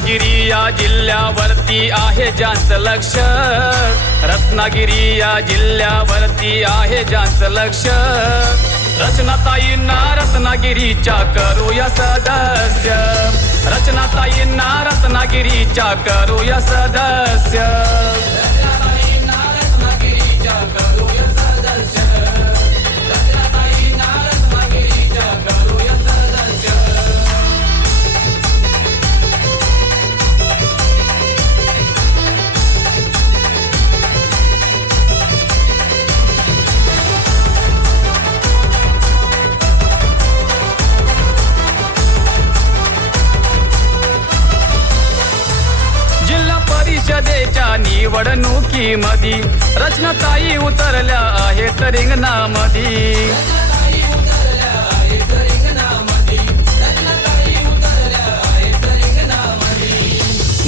रत्नागिरी या जिल्ह्यावरती आहे ज्यांचं लक्ष. रत्नागिरी या जिल्ह्यावरती आहे ज्यांचं लक्ष. रचनाताईंना रत्नागिरीच्या करूया सदस्य. रचनाताईंना रत्नागिरीच्या करूया सदस्य. परिषदेच्या निवडणुकीमध्ये रचनाताई उतरल्या आहेत रिंगणामध्ये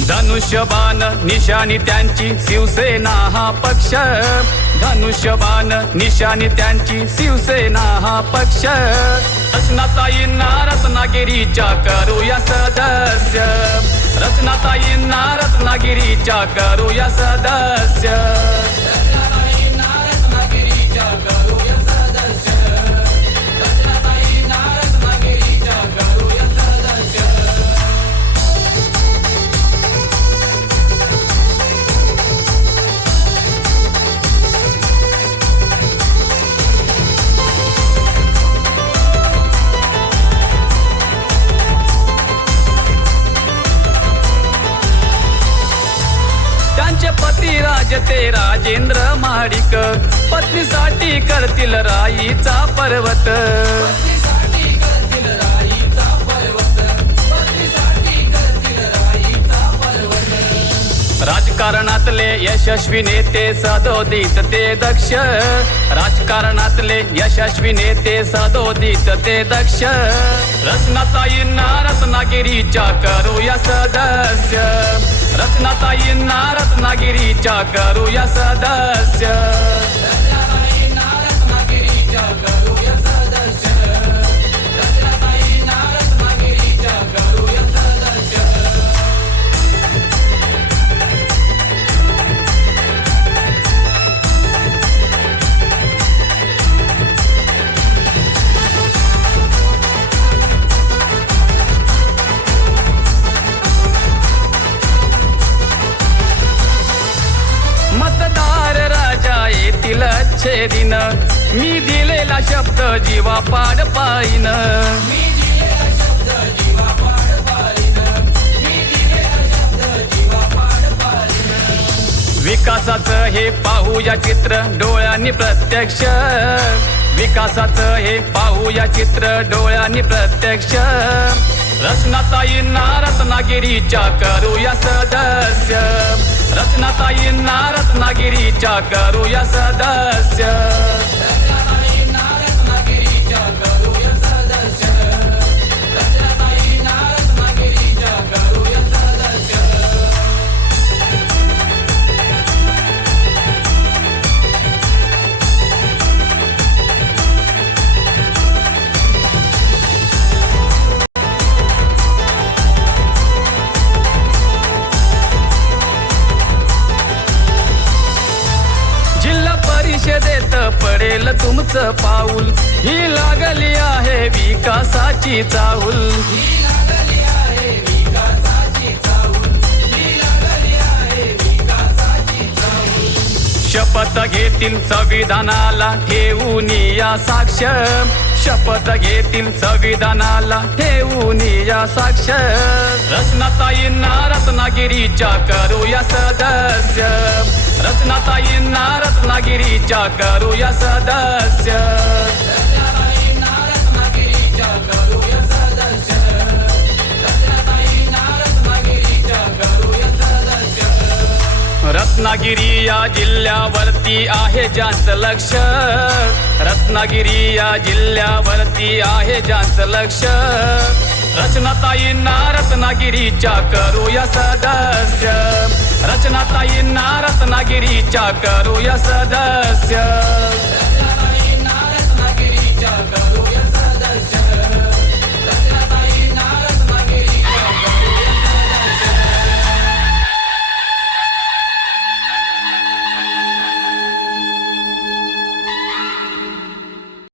धनुष्यबाण निशाणी त्यांची शिवसेना हा पक्ष. धनुष्यबाण निशाणी त्यांची शिवसेना हा पक्ष. रचनाताईंना रत्नागिरीच्या करूया सदस्य. रचनाताईंना रत्नागिरीच्या करूया सदस्य. त्यांचे पती राज ते राजेंद्र महाडिक. पत्नीसाठी करतील राईचा पर्वत. राजकारणातले यशस्वी नेते सदोदित ते दक्ष. राजकारणातले यशस्वी नेते सदोदित ते दक्ष. रत्नाताईंना रत्नागिरीच्या करूया सदस्य. रत्नाताईंना रत्नागिरीच्या करूया सदस्य. येतील दिन. मी दिलेला शब्द जीवा पाड पाईन. विकासाचं हे पाहूया चित्र डोळ्यांनी प्रत्यक्ष. विकासाचं हे पाहूया चित्र डोळ्यांनी प्रत्यक्ष. रत्नाताईंना रत्नागिरीच्या करूया सदस्य. रत्नाताईंना रत्नागिरीच्या करूया सदस्य. तुमचं पाऊल. ही लागली आहे विकासाची चाहूल शपथ घेतील संविधानाला घेऊन या साक्ष. शपथ घेतील संविधानाला ठेवून या साक्ष. रत्नाताईंना रत्नागिरीच्या करूया सदस्य. रत्नाताईंना रत्नागिरीच्या करूया सदस्य. रत्नागिरी या जिल्ह्यावरती आहे ज्यांचं लक्ष. रत्नागिरी या जिल्ह्यावरती आहे ज्यांचं लक्ष. रचनाताईंना रत्नागिरीच्या करूया सदस्य. रचनाताईंना रत्नागिरीच्या करूया सदस्य.